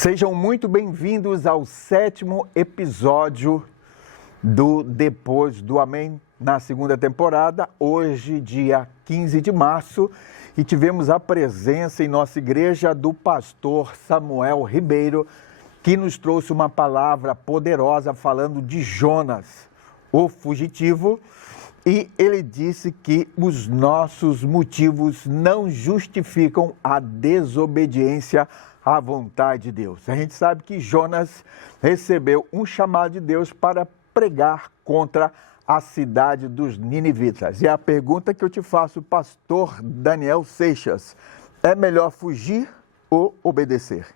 Sejam muito bem-vindos ao 7º episódio do Depois do Amém, na segunda temporada, hoje, dia 15 de março, e tivemos a presença em nossa igreja do pastor Samuel Ribeiro, que nos trouxe uma palavra poderosa falando de Jonas, o fugitivo, e ele disse que os nossos motivos não justificam a desobediência à vontade de Deus. A gente sabe que Jonas recebeu um chamado de Deus para pregar contra a cidade dos ninivitas. E a pergunta que eu te faço, pastor Daniel Seixas, é melhor fugir ou obedecer?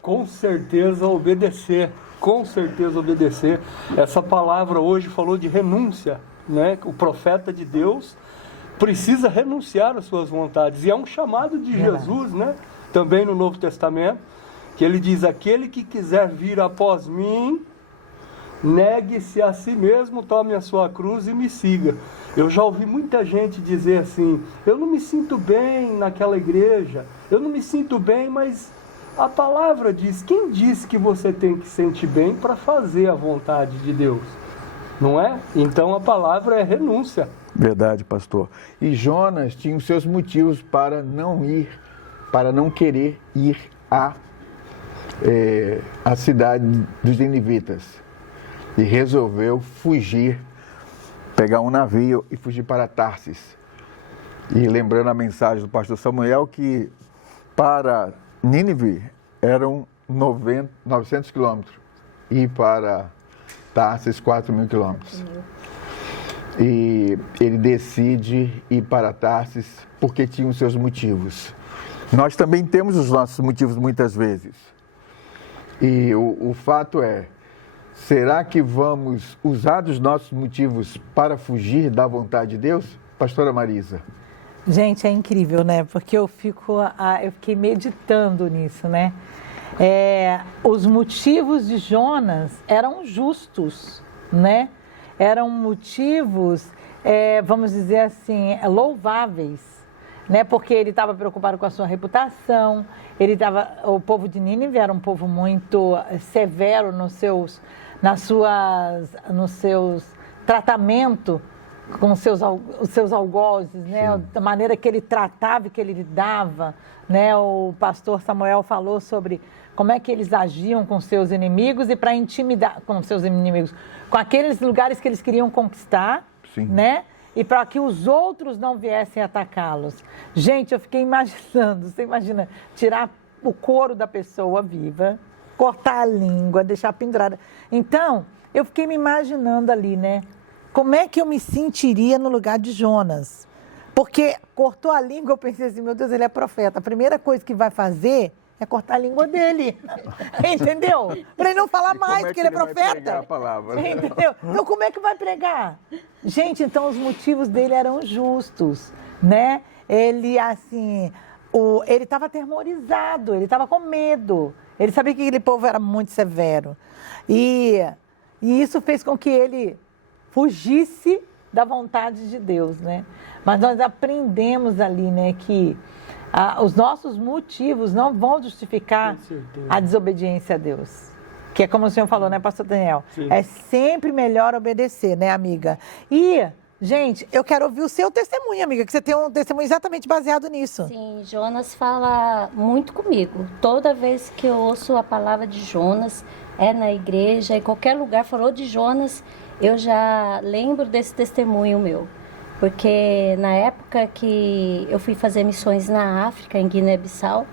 Com certeza obedecer, com certeza obedecer. Essa palavra hoje falou de renúncia, né? O profeta de Deus precisa renunciar às suas vontades. E é um chamado de Jesus, né? Também no Novo Testamento, que ele diz: aquele que quiser vir após mim, negue-se a si mesmo, tome a sua cruz e me siga. Eu já ouvi muita gente dizer assim: eu não me sinto bem naquela igreja, eu não me sinto bem, mas a palavra diz, quem disse que você tem que se sentir bem para fazer a vontade de Deus? Não é? Então a palavra é renúncia. Verdade, pastor. E Jonas tinha os seus motivos para não ir, para não querer ir à cidade dos ninivitas. E resolveu fugir, pegar um navio e fugir para Tarsis. E lembrando a mensagem do pastor Samuel, que para Nínive eram 900 quilômetros e para Tarsis 4.000 quilômetros. E ele decide ir para Tarsis porque tinha os seus motivos. Nós também temos os nossos motivos muitas vezes. E o fato é, será que vamos usar dos nossos motivos para fugir da vontade de Deus? Pastora Marisa. Gente, é incrível, né? Porque eu fiquei meditando nisso, né? Os motivos de Jonas eram justos, né? Eram motivos, vamos dizer assim, louváveis, né? Porque ele estava preocupado com a sua reputação, o povo de Nínive era um povo muito severo nos seus tratamentos com os seus algozes, né? Da maneira que ele tratava e que ele lidava, né? O pastor Samuel falou sobre como é que eles agiam com seus inimigos e para intimidar com seus inimigos, com aqueles lugares que eles queriam conquistar, sim, né? E para que os outros não viessem atacá-los. Gente, eu fiquei imaginando, você imagina, tirar o couro da pessoa viva, cortar a língua, deixar pendurada. Então, eu fiquei me imaginando ali, né? Como é que eu me sentiria no lugar de Jonas? Porque cortou a língua, eu pensei assim, meu Deus, ele é profeta. A primeira coisa que vai fazer é cortar a língua dele. Entendeu? Para ele não falar mais, porque ele é profeta. Vai pregar a palavra? Entendeu? Então, como é que vai pregar? Gente, então os motivos dele eram justos, né? Ele, assim, ele estava atemorizado, ele estava com medo. Ele sabia que aquele povo era muito severo. E isso fez com que ele fugisse da vontade de Deus, né? Mas nós aprendemos ali, né, que os nossos motivos não vão justificar a desobediência a Deus. Que é como o senhor falou, né, pastor Daniel? Sim. É sempre melhor obedecer, né, amiga? E, gente, eu quero ouvir o seu testemunho, amiga, que você tem um testemunho exatamente baseado nisso. Sim, Jonas fala muito comigo. Toda vez que eu ouço a palavra de Jonas, na igreja, em qualquer lugar, falou de Jonas, eu já lembro desse testemunho meu. Porque na época que eu fui fazer missões na África, em Guiné-Bissau,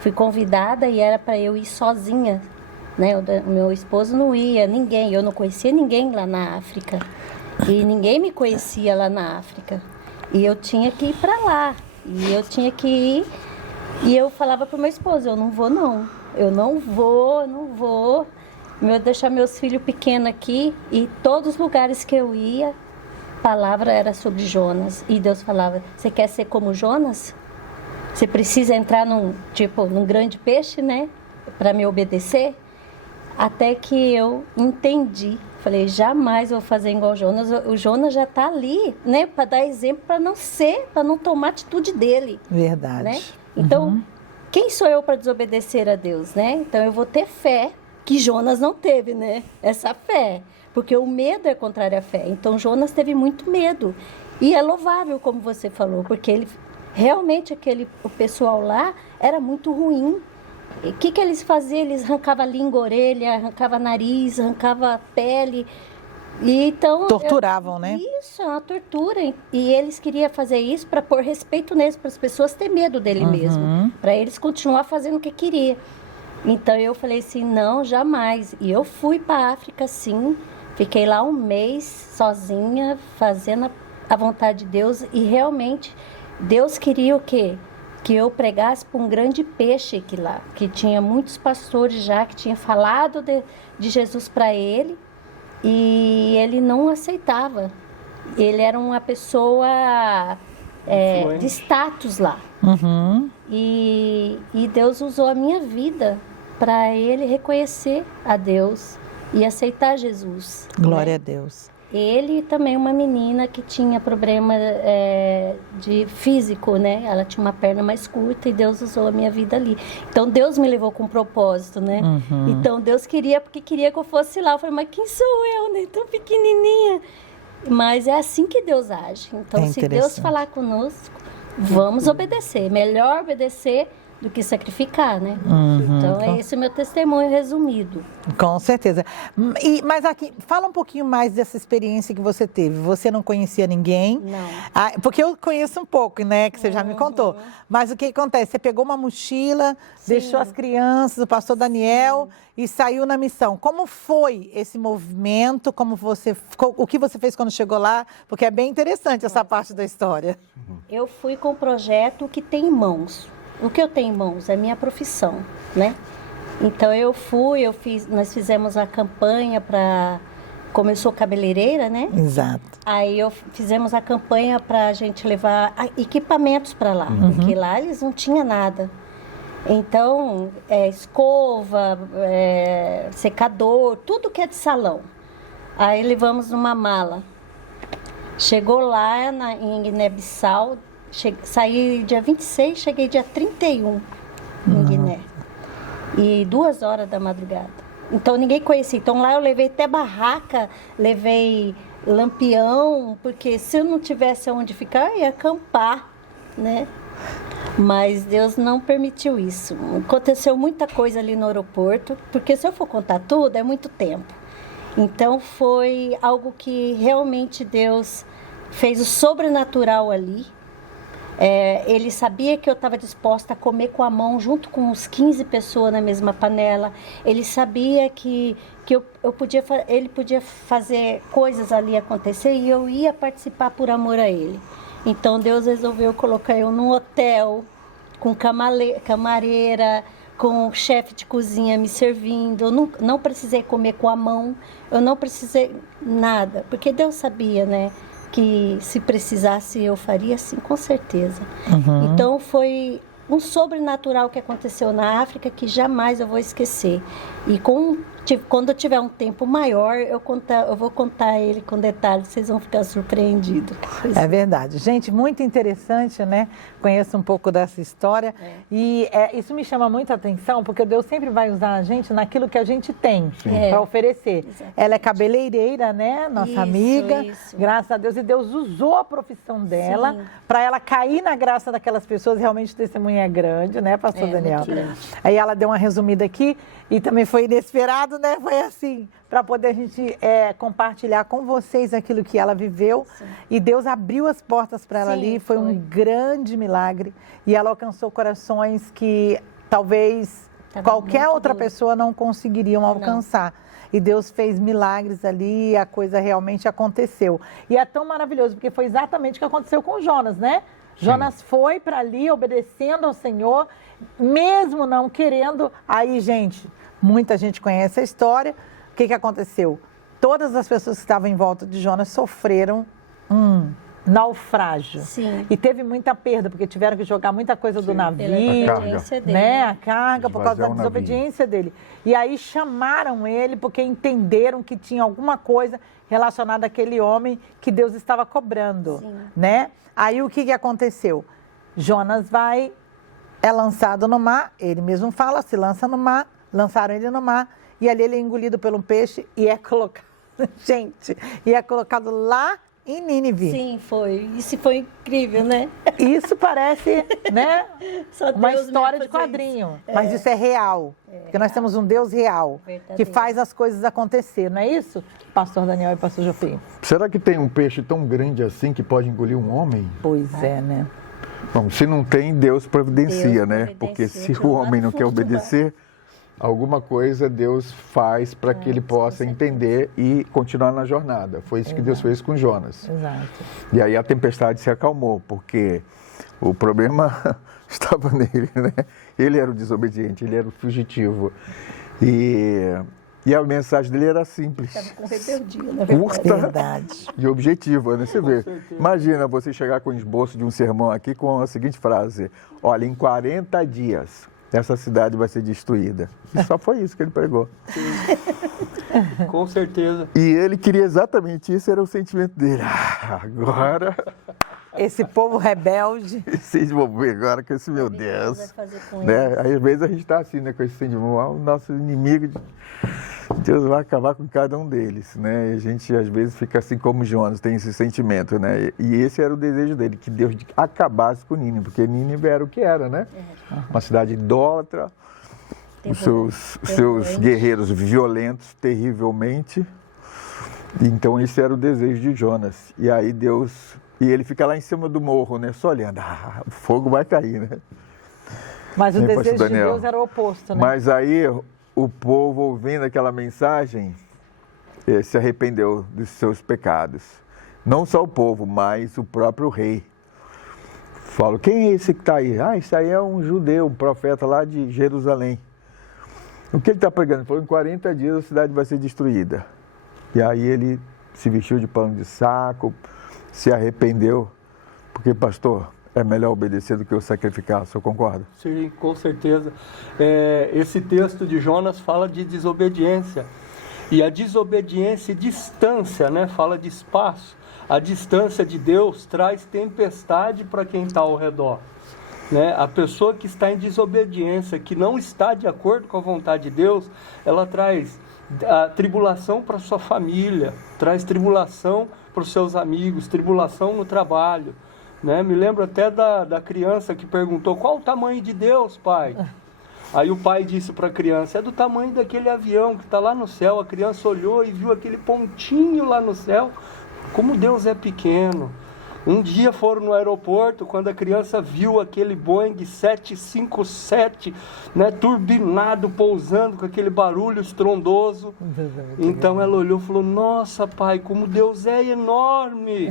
fui convidada e era para eu ir sozinha, né? O meu esposo não ia, eu não conhecia ninguém lá na África. E ninguém me conhecia lá na África. E eu tinha que ir para lá. E eu tinha que ir. E eu falava para o meu esposo, eu não vou não. Eu não vou. Deixar meus filhos pequenos aqui. E todos os lugares que eu ia, a palavra era sobre Jonas. E Deus falava, você quer ser como Jonas? Você precisa entrar num grande peixe, né? Para me obedecer? Até que eu entendi. Falei, jamais vou fazer igual o Jonas. O Jonas já está ali, né? Para dar exemplo, para não tomar a atitude dele. Verdade. Né? Então, quem sou eu para desobedecer a Deus, né? Então eu vou ter fé, que Jonas não teve, né? Essa fé, porque o medo é contrário à fé. Então Jonas teve muito medo. E é louvável, como você falou, porque ele realmente o pessoal lá era muito ruim. O que eles faziam? Eles arrancavam a língua, a orelha, arrancavam nariz, arrancavam a pele. E então, torturavam, né? Isso, é uma tortura. E eles queriam fazer isso para pôr respeito neles, para as pessoas ter medo dele mesmo. Para eles continuar fazendo o que queria. Então eu falei assim, não, jamais. E eu fui para a África, sim. Fiquei lá um mês sozinha, fazendo a vontade de Deus. E realmente, Deus queria o quê? Que eu pregasse para um grande peixe lá. Que tinha muitos pastores já que tinham falado de Jesus para ele. E ele não aceitava. Ele era uma pessoa de status lá. E Deus usou a minha vida para ele reconhecer a Deus e aceitar Jesus. Glória a Deus. Ele também uma menina que tinha problema de físico, né? Ela tinha uma perna mais curta e Deus usou a minha vida ali. Então Deus me levou com um propósito, né? Então Deus queria, porque queria que eu fosse lá. Eu falei, mas quem sou eu, né? Tão pequenininha. Mas é assim que Deus age. Então se Deus falar conosco, vamos obedecer. Melhor obedecer do que sacrificar, né? Então é esse o meu testemunho resumido. Com certeza. Mas aqui, fala um pouquinho mais dessa experiência que você teve. Você não conhecia ninguém? Não. Porque eu conheço um pouco, né? Que você já me contou. Mas o que acontece? Você pegou uma mochila, deixou as crianças, o pastor Daniel e saiu na missão. Como foi esse movimento? O que você fez quando chegou lá? Porque é bem interessante essa parte da história. Eu fui com o projeto que tem em mãos. O que eu tenho em mãos é minha profissão, né? Então nós fizemos a campanha para, como eu sou cabeleireira, né? Exato. Aí fizemos a campanha para a gente levar equipamentos para lá, porque lá eles não tinham nada. Então, escova, secador, tudo que é de salão. Aí levamos numa mala. Chegou lá em Guiné-Bissau. Saí dia 26, cheguei dia 31 em Guiné. E 2 horas da madrugada. Então ninguém conhecia. Então lá eu levei até barraca, levei lampião, porque se eu não tivesse onde ficar, eu ia acampar, né? Mas Deus não permitiu isso. Aconteceu muita coisa ali no aeroporto, porque se eu for contar tudo, é muito tempo. Então foi algo que realmente Deus fez o sobrenatural ali. Ele sabia que eu estava disposta a comer com a mão junto com uns 15 pessoas na mesma panela. Ele sabia que ele podia fazer coisas ali acontecer e eu ia participar por amor a ele. Então Deus resolveu colocar eu num hotel com camareira, com chefe de cozinha me servindo. Eu não precisei comer com a mão, eu não precisei nada, porque Deus sabia, né? Que se precisasse eu faria, sim, com certeza. Então foi um sobrenatural que aconteceu na África que jamais eu vou esquecer. E quando eu tiver um tempo maior, eu vou contar ele com detalhes, vocês vão ficar surpreendidos. É verdade. Gente, muito interessante, né? Conheço um pouco dessa história. E isso me chama muita atenção, porque Deus sempre vai usar a gente naquilo que a gente tem para oferecer. Exatamente. Ela é cabeleireira, né? Nossa amiga. Isso. Graças a Deus. E Deus usou a profissão dela para ela cair na graça daquelas pessoas. Realmente o testemunho é grande, né, pastor Daniel? Muito grande. Aí ela deu uma resumida aqui e também foi inesperado, né? Foi assim, para poder a gente compartilhar com vocês aquilo que ela viveu. Sim. E Deus abriu as portas para ela ali, foi um grande milagre. E ela alcançou corações que talvez qualquer outra pessoa não conseguiriam alcançar. E Deus fez milagres ali e a coisa realmente aconteceu. E é tão maravilhoso, porque foi exatamente o que aconteceu com Jonas, né? Sim. Jonas foi para ali obedecendo ao Senhor, mesmo não querendo. Aí, gente, muita gente conhece a história. O que aconteceu? Todas as pessoas que estavam em volta de Jonas sofreram naufrágio. Sim. E teve muita perda, porque tiveram que jogar muita coisa do navio, a carga por causa da desobediência dele. E aí chamaram ele porque entenderam que tinha alguma coisa relacionada àquele homem que Deus estava cobrando, né? Aí o que aconteceu? Jonas vai é lançado no mar, ele mesmo fala, se lança no mar, lançaram ele no mar, e ali ele é engolido por um peixe e é colocado, gente, e é colocado lá em Nínive. Sim, foi. Isso foi incrível, né? Isso parece, né, Só uma Deus história mesmo de fazer quadrinho, isso. mas isso é real, porque nós temos um Deus real, que Verdadeiro. faz as coisas acontecer, não é isso, pastor Daniel e pastor Jofim? Será que tem um peixe tão grande assim que pode engolir um homem? Pois é, né? Bom, se não tem, Deus providencia, Deus né? providencia, Porque se de o lá homem no não quer fundo do mar. obedecer, alguma coisa Deus faz para que ele possa entender e continuar na jornada. Foi isso que Deus fez com Jonas. Exato. E aí a tempestade se acalmou, porque o problema estava nele, né? Ele era o desobediente, ele era o fugitivo. E a mensagem dele era simples. Estava com rebeldia, na verdade. Curta Verdade. e objetiva, né? Você vê. certeza. Imagina você chegar com o esboço de um sermão aqui com a seguinte frase: olha, em 40 dias essa cidade vai ser destruída. E só foi isso que ele pregou. Com certeza. E ele queria exatamente isso, era o sentimento dele. Ah, agora, Esse povo rebelde, vocês vão ver agora com esse meu Vai Deus. fazer com Né? eles. Aí, às vezes a gente está assim, né, com esse sentimento, o nosso inimigo, Deus vai acabar com cada um deles, né? E a gente às vezes fica assim como Jonas, tem esse sentimento, né? E esse era o desejo dele, que Deus acabasse com Nínive, porque Nínive era o que era, né? Uma cidade idólatra, os seus guerreiros violentos terrivelmente. Então esse era o desejo de Jonas. E aí Deus... E ele fica lá em cima do morro, né? Só olhando. Ah, o fogo vai cair, né? mas o Sim, pastor desejo de Daniel. Deus era o oposto, né? Mas aí o povo, ouvindo aquela mensagem, se arrependeu dos seus pecados. Não só o povo, mas o próprio rei. Falou, quem é esse que está aí? Ah, esse aí é um judeu, um profeta lá de Jerusalém. O que ele está pregando? Ele falou, em 40 dias a cidade vai ser destruída. E aí ele se vestiu de pano de saco, se arrependeu, porque, pastor, é melhor obedecer do que eu sacrificar, o senhor concorda? Sim, com certeza. Esse texto de Jonas fala de desobediência. E a desobediência e distância, né? Fala de espaço. A distância de Deus traz tempestade para quem está ao redor. Né? A pessoa que está em desobediência, que não está de acordo com a vontade de Deus, ela traz a tribulação para sua família, traz tribulação para os seus amigos, tribulação no trabalho. Né? Me lembro até da criança que perguntou, qual o tamanho de Deus, pai? Aí o pai disse para a criança, é do tamanho daquele avião que está lá no céu. A criança olhou e viu aquele pontinho lá no céu. Como Deus é pequeno. Um dia foram no aeroporto, quando a criança viu aquele Boeing 757, né, turbinado, pousando com aquele barulho estrondoso. Então ela olhou e falou, nossa pai, como Deus é enorme.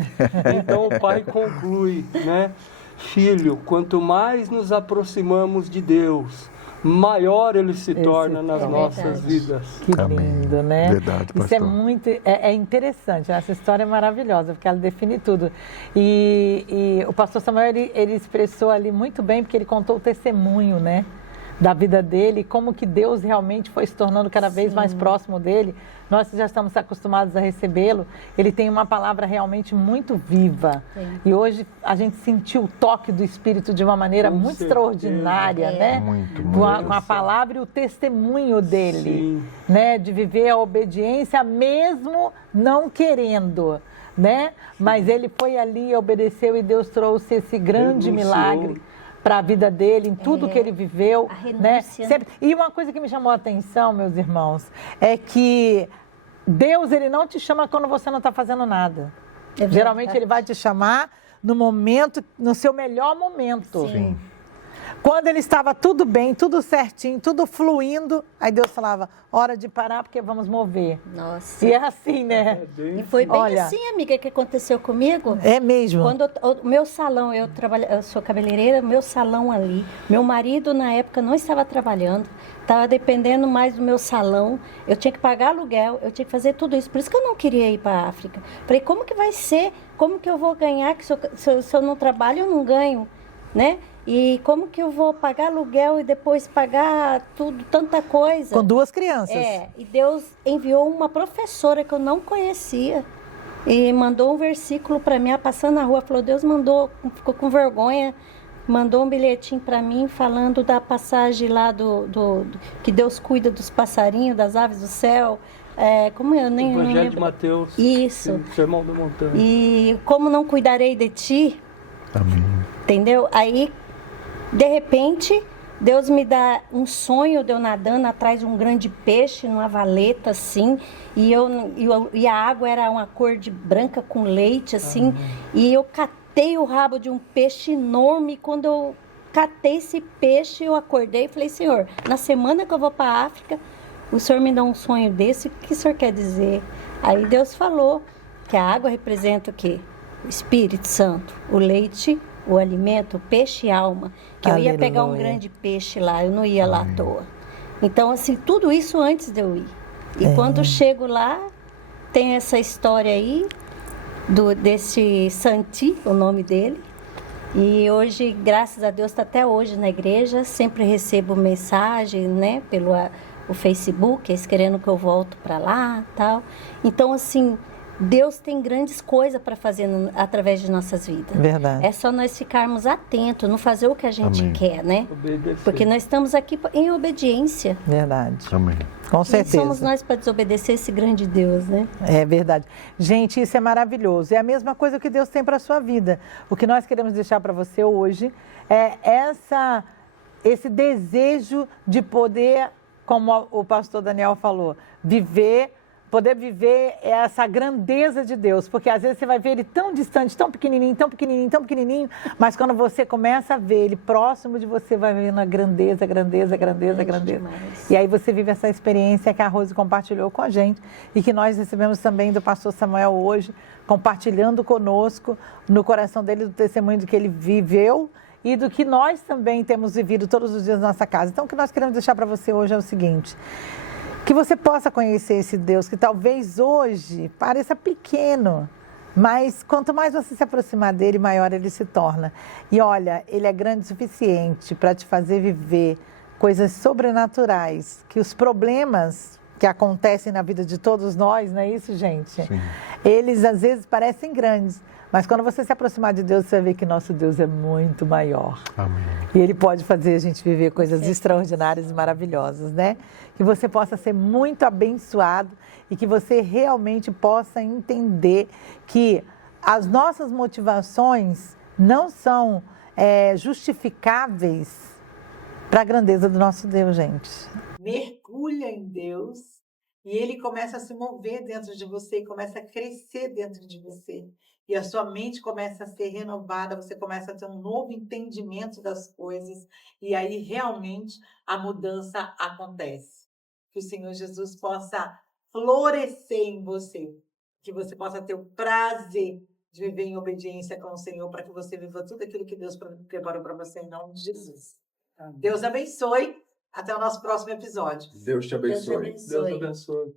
Então o pai conclui, né, filho, quanto mais nos aproximamos de Deus, maior ele se torna nas nossas vidas. Que Amém. lindo, né? Verdade, Isso é pastor. muito, é interessante, essa história é maravilhosa, porque ela define tudo. E o pastor Samuel, ele expressou ali muito bem, porque ele contou o testemunho, né? Da vida dele, como que Deus realmente foi se tornando cada vez mais próximo dele. Nós já estamos acostumados a recebê-lo. Ele tem uma palavra realmente muito viva. Sim. E hoje a gente sentiu o toque do Espírito de uma maneira Com muito certeza. extraordinária, né? Muito, Com a muito. palavra e o testemunho dele, Sim. né? De viver a obediência mesmo não querendo, né? Mas ele foi ali, obedeceu e Deus trouxe esse grande Renunciou. milagre para a vida dele, em tudo que ele viveu, a né? renúncia. Sempre. E uma coisa que me chamou a atenção, meus irmãos, é que Deus, ele não te chama quando você não está fazendo nada. verdade. Geralmente ele vai te chamar no momento, no seu melhor momento. Sim. Quando ele estava tudo bem, tudo certinho, tudo fluindo, aí Deus falava, hora de parar porque vamos mover. Nossa. E é assim, né? E foi bem Olha, assim, amiga, que aconteceu comigo. É mesmo. Quando o meu salão, eu sou cabeleireira, meu salão ali, meu marido na época não estava trabalhando, estava dependendo mais do meu salão, eu tinha que pagar aluguel, eu tinha que fazer tudo isso, por isso que eu não queria ir para a África. Falei, como que vai ser? Como que eu vou ganhar? Que se eu não trabalho, eu não ganho, né? E como que eu vou pagar aluguel e depois pagar tudo, tanta coisa? Com duas crianças. E Deus enviou uma professora que eu não conhecia e mandou um versículo para mim, ela passando na rua, falou, Deus mandou, ficou com vergonha, mandou um bilhetinho para mim falando da passagem lá que Deus cuida dos passarinhos, das aves do céu. Como eu nem não Evangelho lembro. de Mateus. Isso. Sermão da Montanha. E como não cuidarei de ti, Amém. entendeu? Aí, de repente, Deus me dá um sonho de eu nadando atrás de um grande peixe, numa valeta, assim, e a água era uma cor de branca com leite, assim, e eu catei o rabo de um peixe enorme. Quando eu catei esse peixe, eu acordei e falei, Senhor, na semana que eu vou para a África, o Senhor me dá um sonho desse, o que o Senhor quer dizer? Aí Deus falou que a água representa o quê? O Espírito Santo, o leite, o alimento, o peixe e alma. Que eu ia pegar um grande peixe lá, eu não ia lá à toa. Então, assim, tudo isso antes de eu ir. E quando chego lá, tem essa história aí, desse Santi, o nome dele. E hoje, graças a Deus, está até hoje na igreja. Sempre recebo mensagem, né, pelo o Facebook, eles querendo que eu volte para lá, tal. Então, assim, Deus tem grandes coisas para fazer através de nossas vidas. Verdade. É só nós ficarmos atentos, não fazer o que a gente quer, né? Obedecer. Porque nós estamos aqui em obediência. Verdade. Amém. Com Quem certeza. somos nós para desobedecer esse grande Deus, né? É verdade. Gente, isso é maravilhoso. É a mesma coisa que Deus tem para a sua vida. O que nós queremos deixar para você hoje é esse desejo de poder, como o pastor Daniel falou, poder viver essa grandeza de Deus, porque às vezes você vai ver ele tão distante, tão pequenininho, tão pequenininho, tão pequenininho, mas quando você começa a ver ele próximo de você, vai vendo a grandeza, grandeza, grandeza, grandeza. Demais. E aí você vive essa experiência que a Rose compartilhou com a gente e que nós recebemos também do pastor Samuel hoje, compartilhando conosco no coração dele do testemunho do que ele viveu e do que nós também temos vivido todos os dias na nossa casa. Então, o que nós queremos deixar para você hoje é o seguinte: que você possa conhecer esse Deus que talvez hoje pareça pequeno, mas quanto mais você se aproximar dele, maior ele se torna. E olha, ele é grande o suficiente para te fazer viver coisas sobrenaturais, que os problemas que acontecem na vida de todos nós, não é isso, gente? Sim. Eles às vezes parecem grandes, mas quando você se aproximar de Deus, você vai ver que nosso Deus é muito maior. Amém. E Ele pode fazer a gente viver coisas extraordinárias e maravilhosas, né? Que você possa ser muito abençoado e que você realmente possa entender que as nossas motivações não são justificáveis para a grandeza do nosso Deus, gente. Mergulha em Deus e Ele começa a se mover dentro de você e começa a crescer dentro de você. E a sua mente começa a ser renovada, você começa a ter um novo entendimento das coisas e aí realmente a mudança acontece. Que o Senhor Jesus possa florescer em você, que você possa ter o prazer de viver em obediência com o Senhor, para que você viva tudo aquilo que Deus preparou para você em nome de Jesus. Deus abençoe. Até o nosso próximo episódio. Deus te abençoe. Deus abençoe. Deus abençoe.